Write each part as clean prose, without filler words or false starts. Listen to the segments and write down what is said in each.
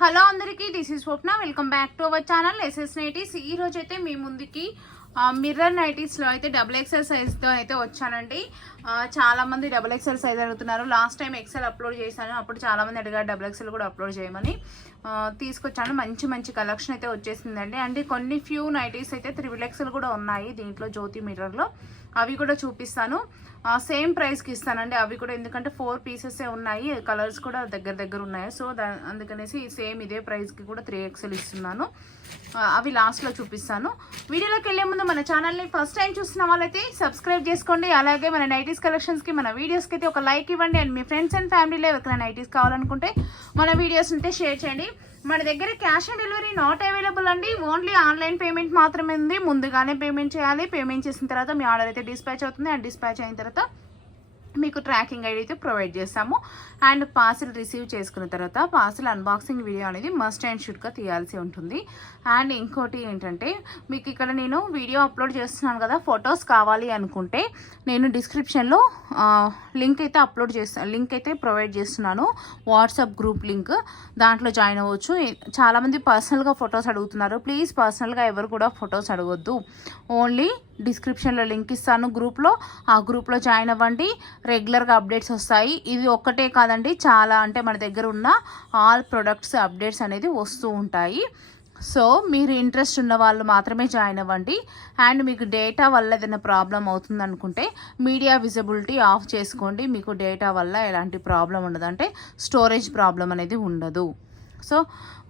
Hello అందరికీ, this is Swapna. Welcome back to our channel SS nineties. ఈ రోజు అయితే మీ ముందుకి మిర్రర్ నైటీస్లో అయితే XXL సైజ్తో అయితే వచ్చానండి. చాలా మంది XXL సైజ్ అడుగుతున్నారు. లాస్ట్ టైం ఎక్సెల్ అప్లోడ్ చేశాను, అప్పుడు చాలా మంది అడిగారు XXL కూడా అప్లోడ్ చేయమని. తీసుకొచ్చాను. మంచి మంచి కలెక్షన్ అయితే వచ్చేసిందండి. అండ్ కొన్ని ఫ్యూ నైటీస్ అయితే XXL కూడా ఉన్నాయి దీంట్లో, జ్యోతి మిర్రర్లో. అవి కూడా చూపిస్తాను. సేమ్ ప్రైస్కి ఇస్తానండి అవి కూడా, ఎందుకంటే 4 పీసెసే ఉన్నాయి, కలర్స్ కూడా దగ్గర ఉన్నాయి. సో అందుకనేసి సేమ్ ఇదే ప్రైస్కి కూడా 3XL ఇస్తున్నాను. అవి లాస్ట్లో చూపిస్తాను. వీడియోలోకి వెళ్ళే ముందు మన ఛానల్ని ఫస్ట్ టైం చూస్తున్న వాళ్ళైతే సబ్స్క్రైబ్ చేసుకోండి. అలాగే మన నైటీస్ కలెక్షన్స్కి, మన వీడియోస్కి అయితే ఒక లైక్ ఇవ్వండి. అండ్ మీ ఫ్రెండ్స్ అండ్ ఫ్యామిలీలో ఎవరికైనా నైటీస్ కావాలనుకుంటే మన వీడియోస్ ఉంటే షేర్ చేయండి. మన దగ్గర cash on delivery not available అండి. ఓన్లీ ఆన్లైన్ పేమెంట్ మాత్రమే ఉంది. ముందుగానే పేమెంట్ చేయాలి. పేమెంట్ చేసిన తర్వాత మీ ఆర్డర్ అయితే డిస్పాచ్ అవుతుంది. అండ్ డిస్పాచ్ అయిన తర్వాత మీకు ట్రాకింగ్ ఐడి అయితే ప్రొవైడ్ చేస్తాము. అండ్ పార్సిల్ రిసీవ్ చేసుకున్న తర్వాత పార్సిల్ అన్బాక్సింగ్ వీడియో అనేది మస్ట్ అండ్ షుడ్గా తీయాల్సి ఉంటుంది. అండ్ ఇంకోటి ఏంటంటే, మీకు ఇక్కడ నేను వీడియో అప్లోడ్ చేస్తున్నాను కదా, ఫొటోస్ కావాలి అనుకుంటే నేను డిస్క్రిప్షన్లో లింక్ అయితే ప్రొవైడ్ చేస్తున్నాను. వాట్సాప్ గ్రూప్ లింక్, దాంట్లో జాయిన్ అవ్వచ్చు. చాలామంది పర్సనల్గా ఫొటోస్ అడుగుతున్నారు. ప్లీజ్ పర్సనల్గా ఎవరు కూడా ఫొటోస్ అడగొద్దు. ఓన్లీ డిస్క్రిప్షన్లో లింక్ ఇస్తాను గ్రూప్లో, ఆ గ్రూప్లో జాయిన్ అవ్వండి. రెగ్యులర్గా అప్డేట్స్ వస్తాయి. ఇది ఒక్కటే కాదండి, చాలా అంటే మన దగ్గర ఉన్న ఆల్ ప్రొడక్ట్స్ అప్డేట్స్ అనేది వస్తూ ఉంటాయి. సో మీరు ఇంట్రెస్ట్ ఉన్న వాళ్ళు మాత్రమే జాయిన్ అవ్వండి. అండ్ మీకు డేటా వల్ల ఏదైనా ప్రాబ్లం అవుతుంది అనుకుంటే మీడియా విజిబిలిటీ ఆఫ్ చేసుకోండి. మీకు డేటా వల్ల ఎలాంటి ప్రాబ్లం ఉండదు, అంటే స్టోరేజ్ ప్రాబ్లం అనేది ఉండదు. సో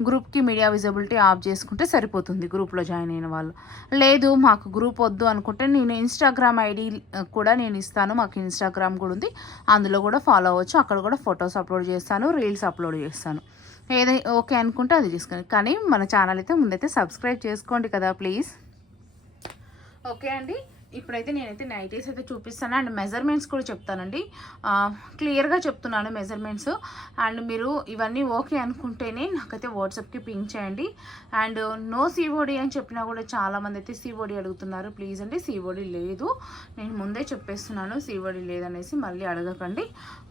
గ్రూప్కి మీడియా విజిబిలిటీ ఆఫ్ చేసుకుంటే సరిపోతుంది గ్రూప్లో జాయిన్ అయిన వాళ్ళు. లేదు మాకు గ్రూప్ వద్దు అనుకుంటే నేను ఇన్స్టాగ్రామ్ ఐడి కూడా నేను ఇస్తాను. మాకు ఇన్స్టాగ్రామ్ కూడా ఉంది, అందులో కూడా ఫాలో అవ్వచ్చు. అక్కడ కూడా ఫొటోస్ అప్లోడ్ చేస్తాను, రీల్స్ అప్లోడ్ చేస్తాను. ఏదైనా ఓకే అనుకుంటే అది తీసుకోండి. కానీ మన ఛానల్ అయితే ముందైతే సబ్స్క్రైబ్ చేసుకోండి కదా ప్లీజ్. ఓకే అండి, ఇప్పుడైతే నేనైతే నైటీస్ అయితే చూపిస్తాను. అండ్ మెజర్మెంట్స్ కూడా చెప్తానండి. క్లియర్గా చెప్తున్నాను మెజర్మెంట్స్. అండ్ మీరు ఇవన్నీ ఓకే అనుకుంటేనే నాకైతే వాట్సాప్కి పింక్ చేయండి. అండ్ నో సిఓడి అని చెప్పినా కూడా చాలామంది అయితే సిఓడి అడుగుతున్నారు. ప్లీజ్ అండి, సిఓడి లేదు, నేను ముందే చెప్పేస్తున్నాను. సిఓడి లేదనేసి మళ్ళీ అడగకండి,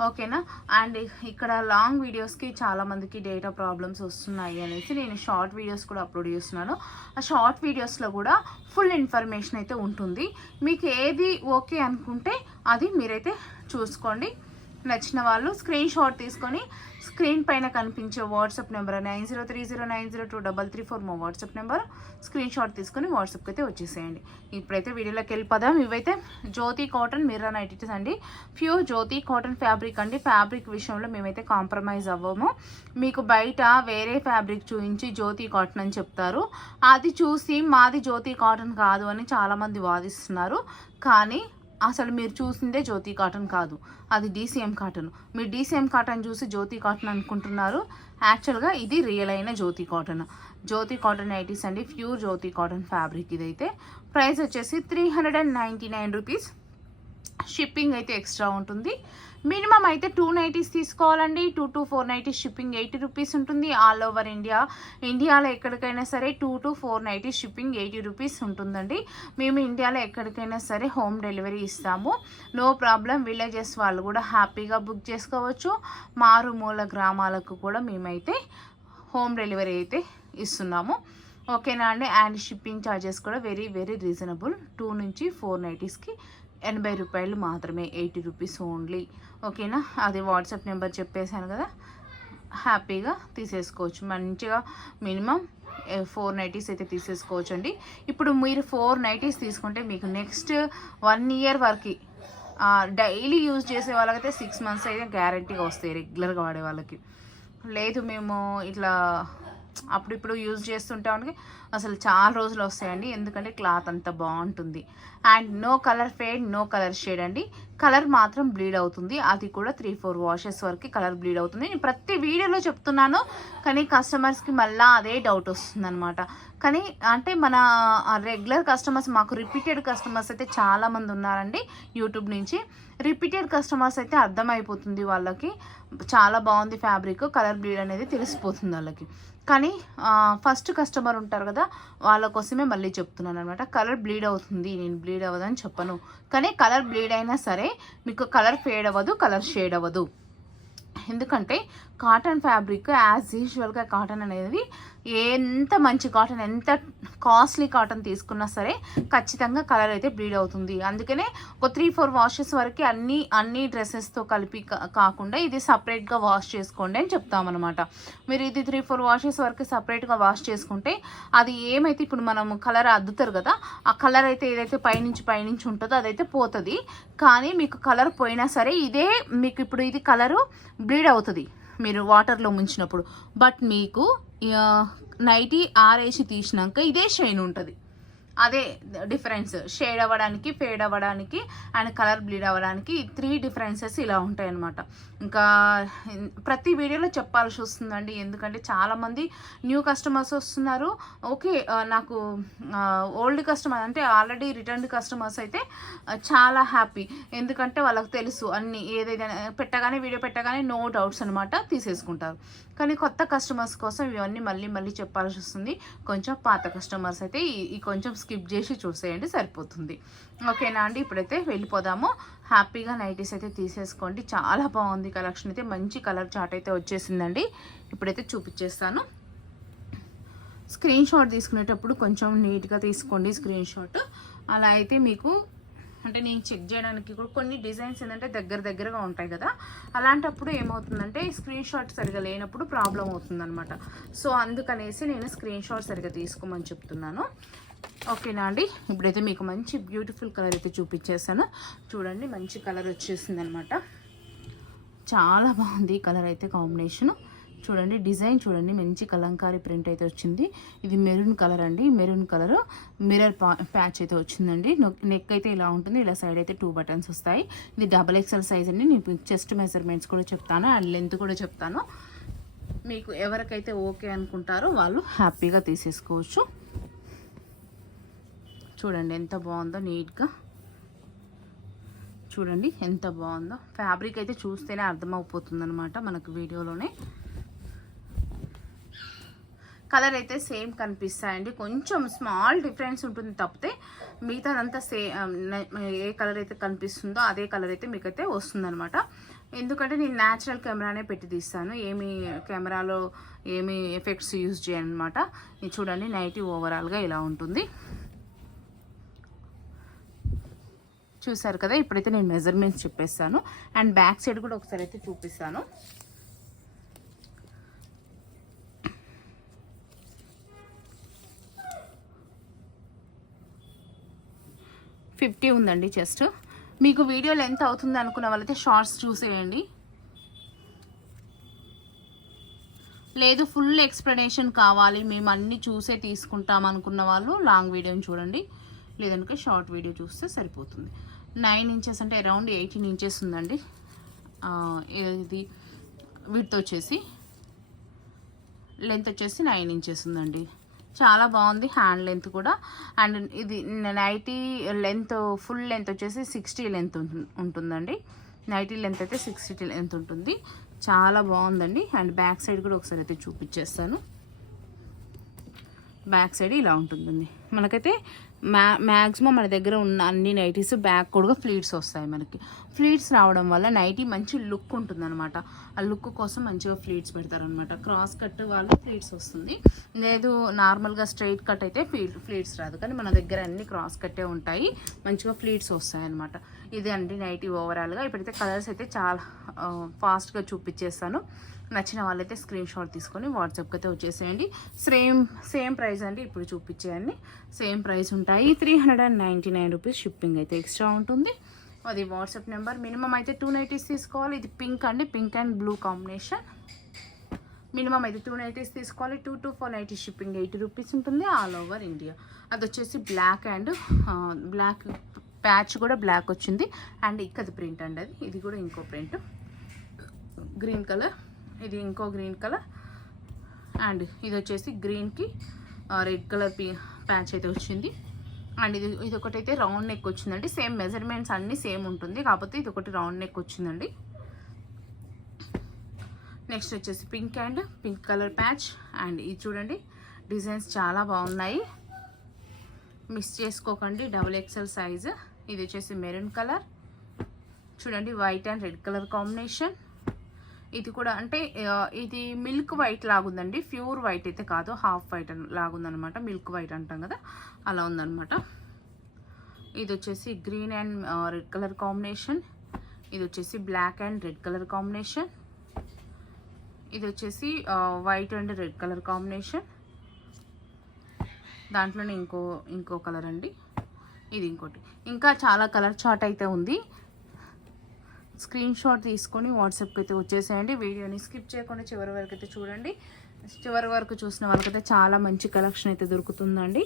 ఓకేనా. అండ్ ఇక్కడ లాంగ్ వీడియోస్కి చాలామందికి డేటా ప్రాబ్లమ్స్ వస్తున్నాయి అనేసి నేను షార్ట్ వీడియోస్ కూడా అప్లోడ్ చేస్తున్నాను. ఆ షార్ట్ వీడియోస్లో కూడా ఫుల్ ఇన్ఫర్మేషన్ అయితే ఉంటుంది. మీకు ఏది ఓకే అనుకుంటే అది మీరైతే చూసుకోండి. నచ్చిన వాళ్ళు స్క్రీన్ షాట్ తీసుకొని స్క్రీన్ పైన కనిపించే వాట్సాప్ నెంబర్ 9030902334 మా వాట్సాప్ నెంబర్, స్క్రీన్ షాట్ తీసుకొని వాట్సాప్కి అయితే వచ్చేసేయండి. ఇప్పుడైతే వీడియోలోకి వెళ్ళిపోదాం. ఇవైతే జ్యోతి కాటన్ మిర్రర్ నైటీస్ అండి. ప్యూర్ జ్యోతి కాటన్ ఫ్యాబ్రిక్ అండి. ఫ్యాబ్రిక్ విషయంలో మేమైతే కాంప్రమైజ్ అవ్వము. మీకు బయట వేరే ఫ్యాబ్రిక్ చూపించి జ్యోతి కాటన్ అని చెప్తారు, అది చూసి మాది జ్యోతి కాటన్ కాదు అని చాలామంది వాదిస్తున్నారు. కానీ అసలు మీరు చూసిందే జ్యోతి కాటన్ కాదు, అది DCM కాటన్. మీరు DCM కాటన్ చూసి జ్యోతి కాటన్ అనుకుంటున్నారు. యాక్చువల్గా ఇది రియల్ అయిన జ్యోతి కాటన్. జ్యోతి కాటన్ నైటీస్ అండి, ప్యూర్ జ్యోతి కాటన్ ఫ్యాబ్రిక్. ఇదైతే ప్రైస్ వచ్చేసి 399 రూపీస్. షిప్పింగ్ అయితే ఎక్స్ట్రా ఉంటుంది. మినిమం అయితే 2 నైటీస్ తీసుకోవాలండి. 2 to 4 నైటీస్ షిప్పింగ్ 80 రూపీస్ ఉంటుంది. ఆల్ ఓవర్ ఇండియాలో ఎక్కడికైనా సరే 2 to 4 నైటీస్ షిప్పింగ్ 80 రూపీస్ ఉంటుందండి. మేము ఇండియాలో ఎక్కడికైనా సరే హోమ్ డెలివరీ ఇస్తాము, నో ప్రాబ్లం. విలేజెస్ వాళ్ళు కూడా హ్యాపీగా బుక్ చేసుకోవచ్చు. మారుమూల గ్రామాలకు కూడా మేమైతే హోమ్ డెలివరీ అయితే ఇస్తున్నాము, ఓకేనా అండి. అండ్ షిప్పింగ్ ఛార్జెస్ కూడా వెరీ వెరీ రీజనబుల్. 2 నుంచి 4 నైటీస్కి 80 రూపాయలు మాత్రమే, 80 రూపీస్ ఓన్లీ, ఓకేనా. అది వాట్సాప్ నెంబర్ చెప్పేశాను కదా, హ్యాపీగా తీసేసుకోవచ్చు. మంచిగా మినిమం 4 నైటీస్ అయితే తీసేసుకోవచ్చు అండి. ఇప్పుడు మీరు 4 నైటీస్ తీసుకుంటే మీకు నెక్స్ట్ 1 ఇయర్ వరకు డైలీ యూజ్ చేసే వాళ్ళకైతే 6 మంత్స్ అయితే గ్యారంటీగా వస్తాయి, రెగ్యులర్గా వాడే వాళ్ళకి. లేదు మేము ఇట్లా అప్పుడిప్పుడు యూజ్ చేస్తుంటానికి అసలు చాలా రోజులు వస్తాయండి, ఎందుకంటే క్లాత్ అంత బాగుంటుంది. And no colour fade, no colour shade అండి. కలర్ మాత్రం బ్లీడ్ అవుతుంది, అది కూడా 3-4 వాషెస్ వరకు కలర్ బ్లీడ్ అవుతుంది. నేను ప్రతి వీడియోలో చెప్తున్నాను, కానీ కస్టమర్స్కి మళ్ళీ అదే డౌట్ వస్తుంది అనమాట. కానీ అంటే మన రెగ్యులర్ కస్టమర్స్, మాకు రిపీటెడ్ కస్టమర్స్ అయితే చాలామంది ఉన్నారండి యూట్యూబ్ నుంచి. రిపీటెడ్ కస్టమర్స్ అయితే అర్థమైపోతుంది వాళ్ళకి, చాలా బాగుంది ఫ్యాబ్రిక్, కలర్ బ్లీడ్ అనేది తెలిసిపోతుంది వాళ్ళకి. కానీ ఫస్ట్ కస్టమర్ ఉంటారు కదా, వాళ్ళ కోసమే మళ్ళీ చెప్తున్నాను అనమాట. కలర్ బ్లీడ్ అవుతుంది, నేను బ్లీడ్ అవ్వదని చెప్పను, కానీ కలర్ బ్లీడ్ అయినా సరే మీకు కలర్ ఫేడ్ అవ్వదు, కలర్ షేడ్ అవ్వదు. ఎందుకంటే కాటన్ ఫ్యాబ్రిక్ యాజ్ యూజువల్గా కాటన్ అనేది ఎంత మంచి కాటన్, ఎంత కాస్ట్లీ కాటన్ తీసుకున్నా సరే ఖచ్చితంగా కలర్ అయితే బ్లీడ్ అవుతుంది. అందుకనే ఒక 3-4 వాషెస్ వరకు అన్ని డ్రెస్సెస్తో కలిపి కాకుండా ఇది సపరేట్గా వాష్ చేసుకోండి అని చెప్తామన్నమాట. మీరు ఇది 3-4 వాషెస్ వరకు సపరేట్గా వాష్ చేసుకుంటే అది ఏమైతే ఇప్పుడు మనం కలర్ అద్దుతారు కదా, ఆ కలర్ అయితే ఏదైతే పైనుంచి ఉంటుందో అదైతే పోతుంది. కానీ మీకు కలర్ పోయినా సరే ఇదే మీకు ఇప్పుడు ఇది కలరు బ్లీడ్ అవుతుంది మీరు వాటర్లో ముంచినప్పుడు. బట్ మీకు నైటీ ఆరేసి తీసినాక ఇదే షైన్ ఉంటుంది. అదే డిఫరెన్స్, షేడ్ అవ్వడానికి, ఫేడ్ అవ్వడానికి అండ్ కలర్ బ్లీడ్ అవ్వడానికి 3 డిఫరెన్సెస్ ఇలా ఉంటాయి అన్నమాట. ఇంకా ప్రతి వీడియోలో చెప్పాల్సి వస్తుందండి, ఎందుకంటే చాలామంది న్యూ కస్టమర్స్ వస్తున్నారు. ఓకే, నాకు ఓల్డ్ కస్టమర్ అంటే ఆల్రెడీ రిటర్న్డ్ కస్టమర్స్ అయితే చాలా హ్యాపీ, ఎందుకంటే వాళ్ళకి తెలుసు అన్నీ ఏదైనా వీడియో పెట్టగానే నో డౌట్స్ అనమాట తీసేసుకుంటారు. కానీ కొత్త కస్టమర్స్ కోసం ఇవన్నీ మళ్ళీ చెప్పాల్సి వస్తుంది. కొంచెం పాత కస్టమర్స్ అయితే ఈ కొంచెం స్కిప్ చేసి చూసేయండి, సరిపోతుంది. ఓకేనా అండి, ఇప్పుడైతే వెళ్ళిపోదాము. హ్యాపీగా నైటీస్ అయితే తీసేసుకోండి. చాలా బాగుంది కలెక్షన్ అయితే, మంచి కలర్ చార్ట్ అయితే వచ్చేసిందండి. ఇప్పుడైతే చూపించేస్తాను. స్క్రీన్ షాట్ తీసుకునేటప్పుడు కొంచెం నీట్గా తీసుకోండి స్క్రీన్ షాట్. అలా అయితే మీకు అంటే నేను చెక్ చేయడానికి కూడా కొన్ని డిజైన్స్ ఏంటంటే దగ్గరగా ఉంటాయి కదా, అలాంటప్పుడు ఏమవుతుందంటే స్క్రీన్ షాట్ సరిగా లేనప్పుడు ప్రాబ్లం అవుతుందన్నమాట. సో అందుకనేసి నేను స్క్రీన్ షాట్ సరిగా తీసుకోమని చెప్తున్నాను. ఓకేనా అండి, ఇప్పుడైతే మీకు మంచి బ్యూటిఫుల్ కలర్ అయితే చూపించేస్తాను. చూడండి, మంచి కలర్ వచ్చేసింది అనమాట. చాలా బాగుంది ఈ కలర్ అయితే కాంబినేషను. చూడండి, డిజైన్ చూడండి, మంచి కలంకారీ ప్రింట్ అయితే వచ్చింది. ఇది మెరూన్ కలర్ అండి, మెరూన్ కలర్ మిర్రర్ ప్యాచ్ అయితే వచ్చిందండి. నెక్ అయితే ఇలా ఉంటుంది, ఇలా సైడ్ అయితే 2 బటన్స్ వస్తాయి. ఇది XXL సైజ్ అండి. నేను చెస్ట్ మెజర్మెంట్స్ కూడా చెప్తాను అండ్ లెంత్ కూడా చెప్తాను. మీకు ఎవరికైతే ఓకే అనుకుంటారో వాళ్ళు హ్యాపీగా తీసేసుకోవచ్చు. చూడండి ఎంత బాగుందో, నీట్గా చూడండి ఎంత బాగుందో. ఫ్యాబ్రిక్ అయితే చూస్తేనే అర్థమైపోతుంది అనమాట మనకు వీడియోలోనే. కలర్ అయితే సేమ్ కనిపిస్తాయండి, కొంచెం స్మాల్ డిఫరెన్స్ ఉంటుంది తప్పితే మిగతాదంతా ఏ కలర్ అయితే కనిపిస్తుందో అదే కలర్ అయితే మీకైతే వస్తుందన్నమాట. ఎందుకంటే నేను న్యాచురల్ కెమెరానే పెట్టి తీస్తాను, కెమెరాలో ఏమి ఎఫెక్ట్స్ యూజ్ చేయను అనమాట. ఇది చూడండి, నైటీ ఓవరాల్గా ఇలా ఉంటుంది. చూసారు కదా, ఇప్పుడైతే నేను మెజర్మెంట్స్ చెప్పేస్తాను అండ్ బ్యాక్ సైడ్ కూడా ఒకసారి అయితే చూపిస్తాను. $50 ఉందండి చెస్ట్. మీకు వీడియో లెంత్ అవుతుంది అనుకున్న వాళ్ళైతే షార్ట్స్ చూసేయండి, లేదు ఫుల్ ఎక్స్ప్లెనేషన్ కావాలి మేము అన్నీ చూసే తీసుకుంటాం అనుకున్న వాళ్ళు లాంగ్ వీడియోని చూడండి, లేదంటే షార్ట్ వీడియో చూస్తే సరిపోతుంది. 9 ఇంచెస్ అంటే అరౌండ్ 18 ఇంచెస్ ఉందండి. ఇది విడ్త్ వచ్చేసి, లెంత్ వచ్చేసి 9 ఇంచెస్ ఉందండి. చాలా బాగుంది హ్యాండ్ లెంత్ కూడా. అండ్ ఇది నైటీ లెంత్, ఫుల్ లెంత్ వచ్చేసి 60 లెంత్ ఉంటుందండి. నైటీ లెంత్ అయితే 60 లెంత్ ఉంటుంది. చాలా బాగుందండి. అండ్ బ్యాక్ సైడ్ కూడా ఒకసారి అయితే చూపించేస్తాను. బ్యాక్ సైడ్ ఇలా ఉంటుందండి. మనకైతే మ్యాక్సిమం మన దగ్గర ఉన్న అన్ని నైటీస్ బ్యాక్ కూడా ఫ్లీట్స్ వస్తాయి. మనకి ఫ్లీట్స్ రావడం వల్ల నైటీ మంచి లుక్ ఉంటుందన్నమాట. ఆ లుక్ కోసం మంచిగా ఫ్లీట్స్ పెడతారనమాట. క్రాస్ కట్ వాళ్ళు ఫ్లీట్స్ వస్తుంది, లేదు నార్మల్గా స్ట్రైట్ కట్ అయితే ఫ్లీట్స్ రాదు. కానీ మన దగ్గర అన్ని క్రాస్ కట్టే ఉంటాయి, మంచిగా ఫ్లీట్స్ వస్తాయి అనమాట. ఇదే అండి నైటీ ఓవరాల్గా. ఇప్పుడైతే కలర్స్ అయితే చాలా ఫాస్ట్గా చూపించేస్తాను. నచ్చిన వాళ్ళైతే స్క్రీన్ షాట్ తీసుకొని వాట్సాప్కి అయితే వచ్చేసేయండి. సేమ్ ప్రైస్ అండి, ఇప్పుడు చూపించేయండి సేమ్ ప్రైస్ ఉంటాయి. 399 రూపీస్. షిప్పింగ్ అయితే ఎక్స్ట్రా ఉంటుంది. అది వాట్సాప్ నెంబర్. మినిమం అయితే 2 నైటీస్ తీసుకోవాలి. ఇది పింక్ అండి, pink and blue combination. Minimum అయితే 2 నైటీస్ తీసుకోవాలి. 2 to 4 నైటీస్ షిప్పింగ్ 80 రూపీస్ ఉంటుంది ఆల్ ఓవర్ ఇండియా. అది వచ్చేసి బ్లాక్ అండ్ బ్లాక్ ప్యాచ్ కూడా బ్లాక్ వచ్చింది. అండ్ ఇక్కది ప్రింట్ అండి, అది ఇది కూడా ఇంకో ప్రింట్ గ్రీన్ కలర్, ఇది ఇంకో గ్రీన్ కలర్. అండ్ ఇది వచ్చేసి గ్రీన్కి రెడ్ కలర్ ప్యాచ్ అయితే వచ్చింది. అండ్ ఇది ఒకటైతే రౌండ్ నెక్ వచ్చిందండి. సేమ్ మెజర్మెంట్స్ అన్నీ సేమ్ ఉంటుంది, కాకపోతే ఇది ఒకటి రౌండ్ నెక్ వచ్చిందండి. నెక్స్ట్ వచ్చేసి pink and pink colour patch. And ఇది చూడండి, డిజైన్స్ చాలా బాగున్నాయి, మిస్ చేసుకోకండి. XXL size. ఇది వచ్చేసి మెరూన్ కలర్. చూడండి, white and red colour combination. ఇది కూడా అంటే ఇది మిల్క్ వైట్ లాగుందండి, ప్యూర్ వైట్ అయితే కాదు, హాఫ్ వైట్ లాగుందనమాట. మిల్క్ వైట్ అంటాం కదా, అలా ఉందనమాట. ఇది వచ్చేసి green and red colour combination. ఇది వచ్చేసి black and red colour combination. ఇది వచ్చేసి white and red colour combination. దాంట్లోనే ఇంకో కలర్ అండి, ఇది ఇంకోటి. ఇంకా చాలా కలర్ చార్ట్ అయితే ఉంది. స్క్రీన్ షాట్ తీసుకొని వాట్సాప్కి అయితే వచ్చేసేయండి. వీడియోని స్కిప్ చేయకుండా చివరి వరకు అయితే చూడండి. చివరి వరకు చూసిన వాళ్ళకైతే చాలా మంచి కలెక్షన్ అయితే దొరుకుతుందండి.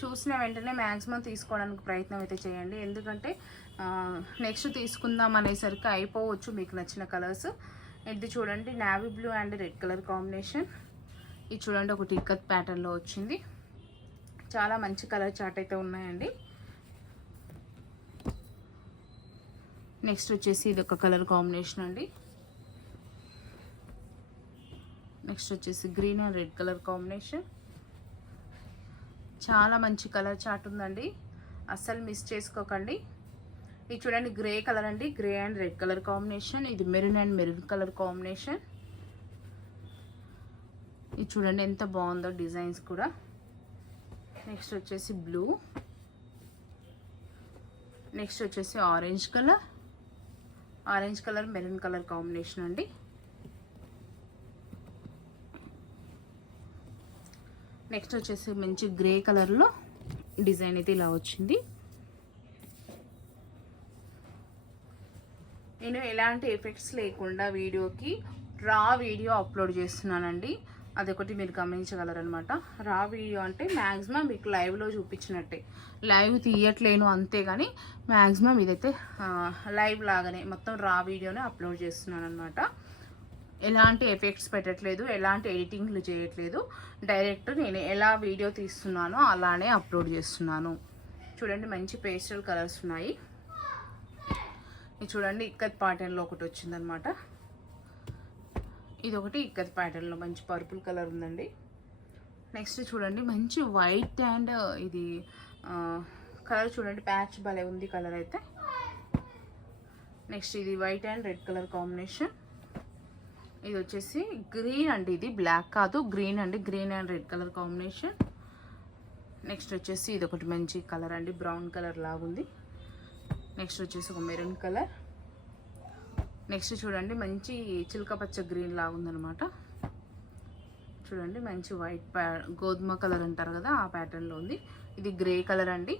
చూసిన వెంటనే మ్యాక్సిమం తీసుకోవడానికి ప్రయత్నం అయితే చేయండి, ఎందుకంటే నెక్స్ట్ తీసుకుందాం అనేసరికి అయిపోవచ్చు మీకు నచ్చిన కలర్స్. ఇది చూడండి navy blue and red colour combination. ఇది చూడండి ఒకటి ఇక్కత్ ప్యాటర్న్లో వచ్చింది. చాలా మంచి కలర్ చార్ట్ అయితే ఉన్నాయండి. నెక్స్ట్ వచ్చేసి ఇది ఒక కలర్ కాంబినేషన్ అండి. నెక్స్ట్ వచ్చేసి green and red colour combination. చాలా మంచి కలర్ చార్ట్ ఉందండి, అస్సలు మిస్ చేసుకోకండి. ఇది చూడండి గ్రే కలర్ అండి, grey and red colour combination. ఇది maroon and maroon colour combination. ఇది చూడండి ఎంత బాగుందో డిజైన్స్ కూడా. నెక్స్ట్ వచ్చేసి బ్లూ. నెక్స్ట్ వచ్చేసి orange colour maroon colour combination అండి. నెక్స్ట్ వచ్చేసి మంచి గ్రే కలర్లో డిజైన్ అయితే ఇలా వచ్చింది. నేను ఎలాంటి ఎఫెక్ట్స్ లేకుండా వీడియోకి రా వీడియో అప్లోడ్ చేస్తున్నానండి, అదొకటి మీరు గమనించగలరనమాట. రా వీడియో అంటే మ్యాక్సిమం మీకు లైవ్లో చూపించినట్టే, లైవ్ తీయట్లేను అంతేగాని మ్యాక్సిమం ఇదైతే లైవ్ లాగానే మొత్తం రా వీడియోనే అప్లోడ్ చేస్తున్నాను అనమాట. ఎలాంటి ఎఫెక్ట్స్ పెట్టట్లేదు, ఎలాంటి ఎడిటింగ్లు చేయట్లేదు, డైరెక్ట్ నేను ఎలా వీడియో తీస్తున్నానో అలానే అప్లోడ్ చేస్తున్నాను. చూడండి మంచి పేస్టల్ కలర్స్ ఉన్నాయి. ఇది చూడండి ఇక్కత్ ప్యాటర్న్లో ఒకటి వచ్చిందనమాట. ఇది ఒకటి ఇక్కత్ ప్యాటర్న్లో మంచి పర్పుల్ కలర్ ఉందండి. నెక్స్ట్ చూడండి మంచి వైట్ అండ్ ఇది కలర్ చూడండి ప్యాచ్ భలే ఉంది కలర్ అయితే. నెక్స్ట్ ఇది white and red colour combination. ఇది వచ్చేసి గ్రీన్ అండి, ఇది బ్లాక్ కాదు గ్రీన్ అండి, green and red colour combination. Next వచ్చేసి ఇది ఒకటి మంచి కలర్ అండి, బ్రౌన్ కలర్ లాగుంది. నెక్స్ట్ వచ్చేసి ఒక మెరూన్ కలర్. నెక్స్ట్ చూడండి మంచి చిలక పచ్చ గ్రీన్ లాగుందనమాట. చూడండి మంచి వైట్ గోధుమ కలర్ అంటారు కదా ఆ ప్యాటర్న్లో ఉంది. ఇది గ్రే కలర్ అండి.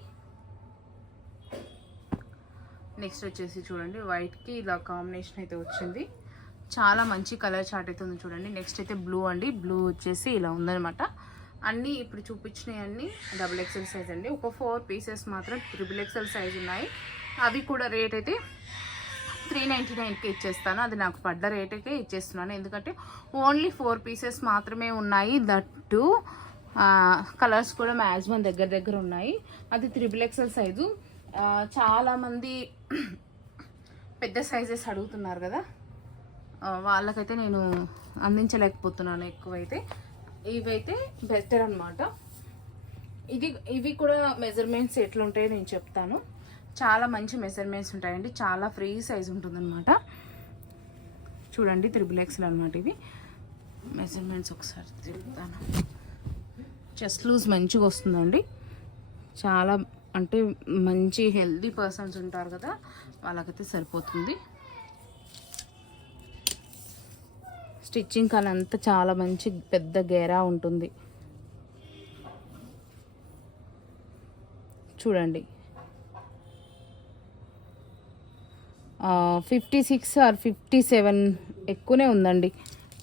నెక్స్ట్ వచ్చేసి చూడండి వైట్కి ఇలా కాంబినేషన్ అయితే వచ్చింది. చాలా మంచి కలర్ చార్ట్ అయితే ఉంది చూడండి. నెక్స్ట్ అయితే బ్లూ అండి, బ్లూ వచ్చేసి ఇలా ఉందనమాట. అన్నీ ఇప్పుడు చూపించినవి అన్నీ XXL సైజ్ అండి. ఒక 4 పీసెస్ మాత్రం XXL సైజ్ ఉన్నాయి. అవి కూడా రేట్ అయితే 399కి ఇచ్చేస్తాను, అది నాకు పడ్డ రేటుకే ఇచ్చేస్తున్నాను. ఎందుకంటే ఓన్లీ 4 పీసెస్ మాత్రమే ఉన్నాయి, దట్టు కలర్స్ కూడా మ్యాక్సిమం దగ్గర ఉన్నాయి. అది XXL సైజు. చాలామంది పెద్ద సైజెస్ అడుగుతున్నారు కదా, వాళ్ళకైతే నేను అందించలేకపోతున్నాను ఎక్కువైతే. ఇవైతే బెటర్ అనమాట. ఇవి కూడా మెజర్మెంట్స్ ఎట్లుంటాయో నేను చెప్తాను. చాలా మంచి మెజర్మెంట్స్ ఉంటాయండి, చాలా ఫ్రీ సైజ్ ఉంటుందన్నమాట. చూడండి XXL అనమాట. ఇవి మెజర్మెంట్స్ ఒకసారి చెప్తాను. చెస్ట్ లూజ్ మంచిగా వస్తుందండి. చాలా అంటే మంచి హెల్దీ పర్సన్స్ ఉంటారు కదా, వాళ్ళకైతే సరిపోతుంది. స్టిచ్చింగ్ కానీ అంతా చాలా మంచి పెద్ద గేరా ఉంటుంది. చూడండి 56 or 57 ఎక్కువనే ఉందండి.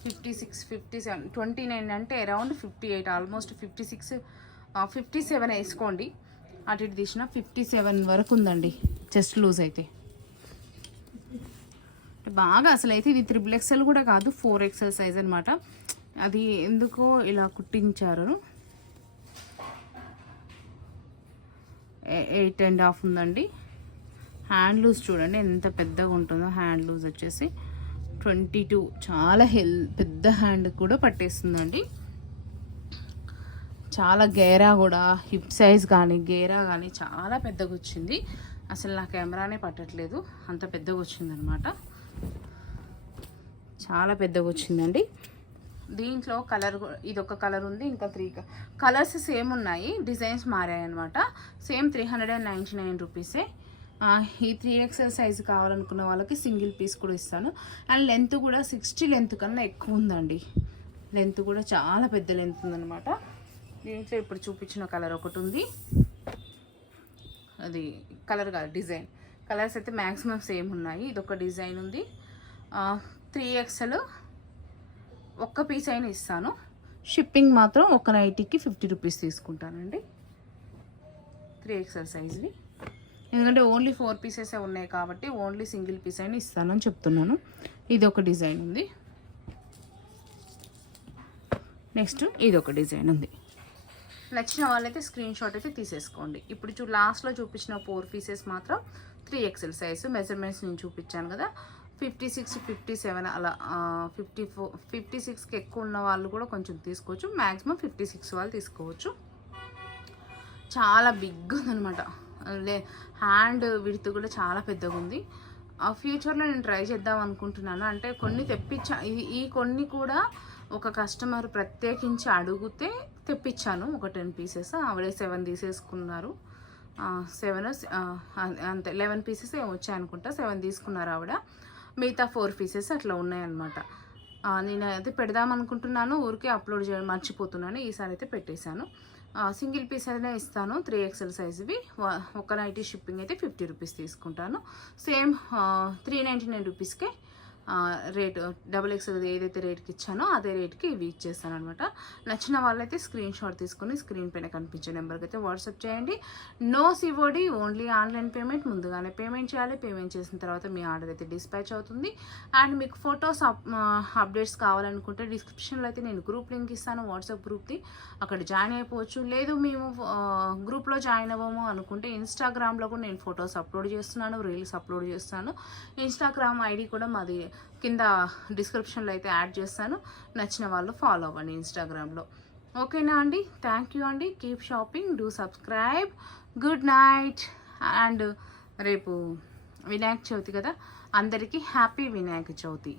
56, 57, 29 అంటే అరౌండ్ 58, ఆల్మోస్ట్ 56, 57 వేసుకోండి. అటు ఇటు తీసిన 57 వరకు ఉందండి చెస్ట్ లూజ్ అయితే. బాగా అసలు అయితే ఇది XXL కూడా కాదు, 4XL సైజ్ అనమాట. అది ఎందుకో ఇలా కుట్టించారు. 8.5 ఉందండి. హ్యాండ్ లూజ్ చూడండి ఎంత పెద్దగా ఉంటుందో. హ్యాండ్ లూజ్ వచ్చేసి 22, చాలా పెద్ద హ్యాండ్ కూడా పట్టేస్తుందండి. చాలా గేరా కూడా, హిప్ సైజ్ కానీ గేరా కానీ చాలా పెద్దగా వచ్చింది. అసలు నా కెమెరానే పట్టట్లేదు, అంత పెద్దగా వచ్చిందనమాట. చాలా పెద్దగా వచ్చిందండి. దీంట్లో కలర్ ఇదొక కలర్ ఉంది, ఇంకా 3 కలర్స్ సేమ్ ఉన్నాయి, డిజైన్స్ మారాయి అనమాట. సేమ్ 399 రూపీసే. ఈ 3XL సైజు కావాలనుకున్న వాళ్ళకి సింగిల్ పీస్ కూడా ఇస్తాను. అండ్ లెంత్ కూడా 60 లెంత్ కన్నా ఎక్కువ ఉందండి. లెంత్ కూడా చాలా పెద్ద లెంత్ ఉందనమాట. దీంట్లో ఇప్పుడు చూపించిన కలర్ ఒకటి ఉంది, అది కలర్ కాదు డిజైన్. కలర్స్ అయితే మ్యాక్సిమం సేమ్ ఉన్నాయి. ఇదొక డిజైన్ ఉంది. 3XL ఒక్క పీస్ అయినా ఇస్తాను. షిప్పింగ్ మాత్రం ఒక నైటీకి 50 రూపీస్ తీసుకుంటానండి 3XL సైజ్వి. ఎందుకంటే ఓన్లీ 4 పీసెసే ఉన్నాయి కాబట్టి ఓన్లీ సింగిల్ పీస్ అయినా ఇస్తానని చెప్తున్నాను. ఇది ఒక డిజైన్ ఉంది. నెక్స్ట్ ఇది ఒక డిజైన్ ఉంది. నచ్చిన వాళ్ళైతే స్క్రీన్ షాట్ అయితే తీసేసుకోండి. ఇప్పుడు లాస్ట్లో చూపించిన 4 పీసెస్ మాత్రం 3XL సైజు. మెజర్మెంట్స్ నేను చూపించాను కదా, 56, 57 అలా. 56కి ఎక్కువ ఉన్న వాళ్ళు కూడా కొంచెం తీసుకోవచ్చు, మ్యాక్సిమం 56 వాళ్ళు తీసుకోవచ్చు. చాలా బిగ్ ఉందనమాట. హ్యాండ్ విడ్త్ కూడా చాలా పెద్దగా ఉంది. ఫ్యూచర్లో నేను ట్రై చేద్దాం అనుకుంటున్నాను. అంటే కొన్ని తెప్పించా, ఈ కొన్ని కూడా ఒక కస్టమర్ ప్రత్యేకించి అడిగితే తెప్పించాను. ఒక 10 పీసెస్, ఆవిడ 7 తీసేసుకున్నారు. 7 అంతే 11 పీసెస్ వచ్చాయి అనుకుంటా. 7 తీసుకున్నారు ఆవిడ, మిగతా 4 పీసెస్ అట్లా ఉన్నాయన్నమాట. నేను అయితే పెడదాం అనుకుంటున్నాను, ఊరికే అప్లోడ్ చేయడం మర్చిపోతున్నాను. ఈసారి అయితే పెట్టేశాను. సింగిల్ పీస్ అయినా ఇస్తాను 3XL సైజువి. ఒక నైటీ షిప్పింగ్ అయితే 50 రూపీస్ తీసుకుంటాను. సేమ్ 399 రూపీస్కే రేట్. XXL ఏదైతే రేట్కి ఇచ్చానో అదే రేట్కి ఇవి ఇచ్చేస్తాను అనమాట. నచ్చిన వాళ్ళైతే స్క్రీన్ షాట్ తీసుకొని స్క్రీన్ పైన కనిపించే నెంబర్కి అయితే వాట్సాప్ చేయండి. No COD, only online payment. ముందుగానే పేమెంట్ చేయాలి. పేమెంట్ చేసిన తర్వాత మీ ఆర్డర్ అయితే డిస్పాచ్ అవుతుంది. అండ్ మీకు ఫొటోస్ అప్డేట్స్ కావాలనుకుంటే డిస్క్రిప్షన్లో అయితే నేను గ్రూప్ లింక్ ఇస్తాను, వాట్సాప్ గ్రూప్ది. అక్కడ జాయిన్ అయిపోవచ్చు. లేదు మేము గ్రూప్లో జాయిన్ అవ్వము అనుకుంటే ఇన్స్టాగ్రామ్లో కూడా నేను ఫొటోస్ అప్లోడ్ చేస్తున్నాను, రీల్స్ అప్లోడ్ చేస్తాను. ఇన్స్టాగ్రామ్ ఐడి కూడా మాది కింద డిస్క్రిప్షన్లో అయితే యాడ్ చేస్తాను. నచ్చిన వాళ్ళు ఫాలో అవ్వండి ఇన్స్టాగ్రామ్లో. ఓకేనా అండి? థ్యాంక్ యూ అండి. Keep shopping, do subscribe. Good night. And రేపు వినాయక చవితి కదా, అందరికీ హ్యాపీ వినాయక చవితి.